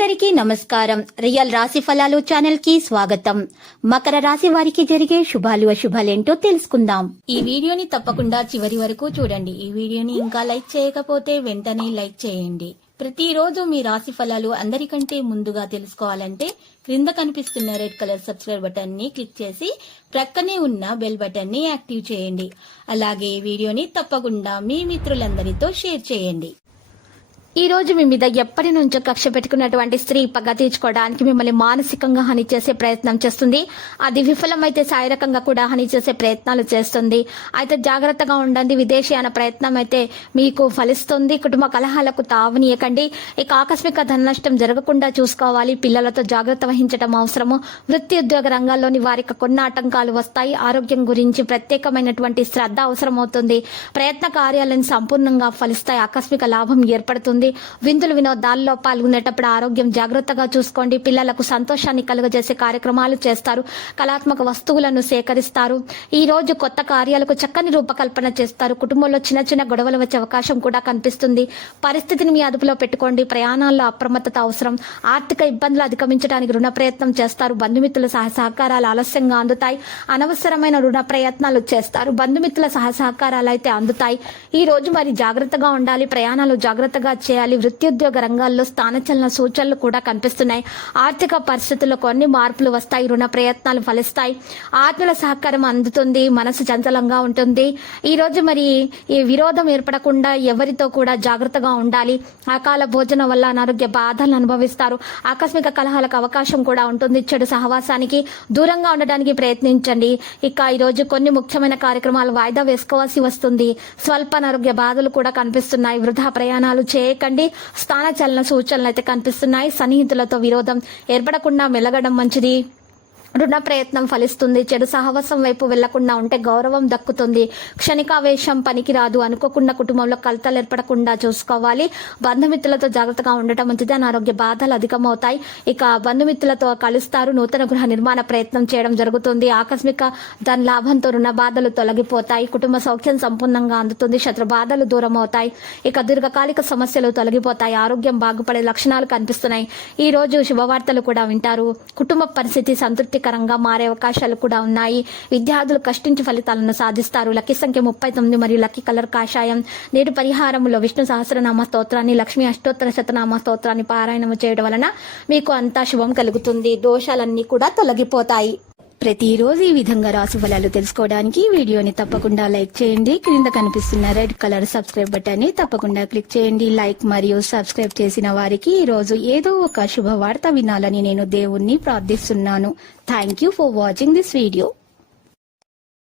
అందరికీ నమస్కారం. రియల్ రాశి ఫలాలు ఛానల్ కి స్వాగతం. మకర రాశి వారికి జరిగే శుభాలు అశుభాలేంటో తెలుసుకుందాం. ఈ వీడియోని తప్పకుండా చివరి వరకు చూడండి. ఈ వీడియోని ఇంకా లైక్ చేయకపోతే వెంటనే లైక్ చేయండి. ప్రతిరోజు మీ రాశి ఫలాలు అందరికంటే ముందుగా తెలుసుకోవాలంటే క్రింద కనిపిస్తున్న రెడ్ కలర్ సబ్స్క్రైబ్ బటన్ ని క్లిక్ చేసి ప్రక్కనే ఉన్న బెల్ బటన్ ని యాక్టివ్ చేయండి. అలాగే ఈ వీడియోని తప్పకుండా మీ మిత్రులందరితో షేర్ చేయండి. ఈ రోజు మీ మీద ఎప్పటి నుంచో కక్ష పెట్టుకున్నటువంటి స్త్రీ పగ తీర్చుకోవడానికి మిమ్మల్ని మానసికంగా హాని చేసే ప్రయత్నం చేస్తుంది. అది విఫలమైతే శారీరకంగా కూడా హాని చేసే ప్రయత్నాలు చేస్తుంది. అయితే జాగ్రత్తగా ఉండండి. విదేశీయాన ప్రయత్నం అయితే మీకు ఫలిస్తుంది. కుటుంబ కలహాలకు తావనీయకండి. ఇక ఆకస్మిక ధన నష్టం జరగకుండా చూసుకోవాలి. పిల్లలతో జాగ్రత్త వహించడం అవసరము. వృత్తి ఉద్యోగ రంగాల్లోని వారికి కొన్ని ఆటంకాలు వస్తాయి. ఆరోగ్యం గురించి ప్రత్యేకమైనటువంటి శ్రద్ధ అవసరమవుతుంది. ప్రయత్న కార్యాలను సంపూర్ణంగా ఫలిస్తాయి. ఆకస్మిక లాభం ఏర్పడుతుంది. విందులు వినోదాల్లో పాల్గొనేటప్పుడు ఆరోగ్యం జాగ్రత్తగా చూసుకోండి. పిల్లలకు సంతోషాన్ని కలుగజేసే కార్యక్రమాలు చేస్తారు. కళాత్మక వస్తువులను సేకరిస్తారు. ఈ రోజు కొత్త కార్యాలకు చక్కని రూపకల్పన చేస్తారు. కుటుంబంలో చిన్న చిన్న గొడవలు వచ్చే అవకాశం కూడా కనిపిస్తుంది. పరిస్థితిని మీ అదుపులో పెట్టుకోండి. ప్రయాణాల్లో అప్రమత్తత అవసరం. ఆర్థిక ఇబ్బందులు అధిగమించడానికి రుణ ప్రయత్నం చేస్తారు. బంధుమిత్రుల సహకారాలు ఆలస్యంగా అందుతాయి. అనవసరమైన రుణ ప్రయత్నాలు చేస్తారు. బంధుమిత్రుల సహకారాలు అయితే అందుతాయి. ఈ రోజు మరి జాగ్రత్తగా ఉండాలి. ప్రయాణాలు జాగ్రత్తగా చేయాలి. వృత్తిద్యోగ రంగాల్లో స్థానచలన సూచనలు కూడా కనిపిస్తున్నాయి. ఆర్థిక పరిస్థితుల్లో కొన్ని మార్పులు వస్తాయి. రుణ ప్రయత్నాలు ఫలిస్తాయి. ఆత్మల సహకారం అందుతుంది. మనసు చంచలంగా ఉంటుంది. ఈ రోజు మరి ఈ విరోధం ఏర్పడకుండా ఎవరితో కూడా జాగ్రత్తగా ఉండాలి. అకాల భోజనం వల్ల అనారోగ్య బాధలను అనుభవిస్తారు. ఆకస్మిక కలహాలకు అవకాశం కూడా ఉంటుంది. చెడు సహవాసానికి దూరంగా ఉండడానికి ప్రయత్నించండి. ఇక ఈ రోజు కొన్ని ముఖ్యమైన కార్యక్రమాలు వాయిదా వేసుకోవాల్సి వస్తుంది. స్వల్ప అనారోగ్య బాధలు కూడా కనిపిస్తున్నాయి. వృధా ప్రయాణాలు చేయకండి. స్థాన చలన సూచనలు అయితే కనిపిస్తున్నాయి. సన్నిహితులతో విరోధం ఏర్పడకుండా మెలగడం మంచిది. రుణ ప్రయత్నం ఫలిస్తుంది. చెడు సహవాసం వైపు వెళ్లకుండా ఉంటే గౌరవం దక్కుతుంది. క్షణికావేశం పనికిరాదు. అనుకోకుండా కుటుంబంలో కలతలు ఏర్పడకుండా చూసుకోవాలి. బంధుమిత్రులతో జాగ్రత్తగా ఉండటం మంచిది. అనారోగ్య బాధలు అధికమవుతాయి. ఇక బంధుమిత్రులతో కలుస్తారు. నూతన గృహ నిర్మాణ ప్రయత్నం చేయడం జరుగుతుంది. ఆకస్మిక ధన లాభంతో రుణ బాధలు తొలగిపోతాయి. కుటుంబ సౌఖ్యం సంపూర్ణంగా అందుతుంది. శత్రు బాధలు దూరం అవుతాయి. ఇక దీర్ఘకాలిక సమస్యలు తొలగిపోతాయి. ఆరోగ్యం బాగుపడే లక్షణాలు కనిపిస్తున్నాయి. ఈ రోజు శుభవార్తలు కూడా వింటారు. కుటుంబ పరిస్థితి సంతృప్తి కరంగా మారే అవకాశాలు కూడా ఉన్నాయి. విద్యార్థులు కష్టించి ఫలితాలను సాధిస్తారు. లక్కీ సంఖ్య 39 మరియు లక్కీ కలర్ కాషాయం. నేడు పరిహారంలో విష్ణు సహస్రనామ స్తోత్రాన్ని, లక్ష్మీ అష్టోత్తర శతనామ స్తోత్రాన్ని పారాయణము చేయడం వలన మీకు అంతా శుభం కలుగుతుంది. దోషాలన్నీ కూడా తొలగిపోతాయి. ప్రతిరోజు ఈ విధంగా రాశి ఫలాలు తెలుసుకోవడానికి వీడియోని తప్పకుండా లైక్ చేయండి. క్రింద కనిపిస్తున్న రెడ్ కలర్ సబ్స్క్రైబ్ బటన్ ని తప్పకుండా క్లిక్ చేయండి. లైక్ మరియు సబ్స్క్రైబ్ చేసిన వారికి ఈ రోజు ఏదో ఒక శుభవార్త వినాలని నేను దేవుణ్ణి ప్రార్థిస్తున్నాను. Thank you for watching this video.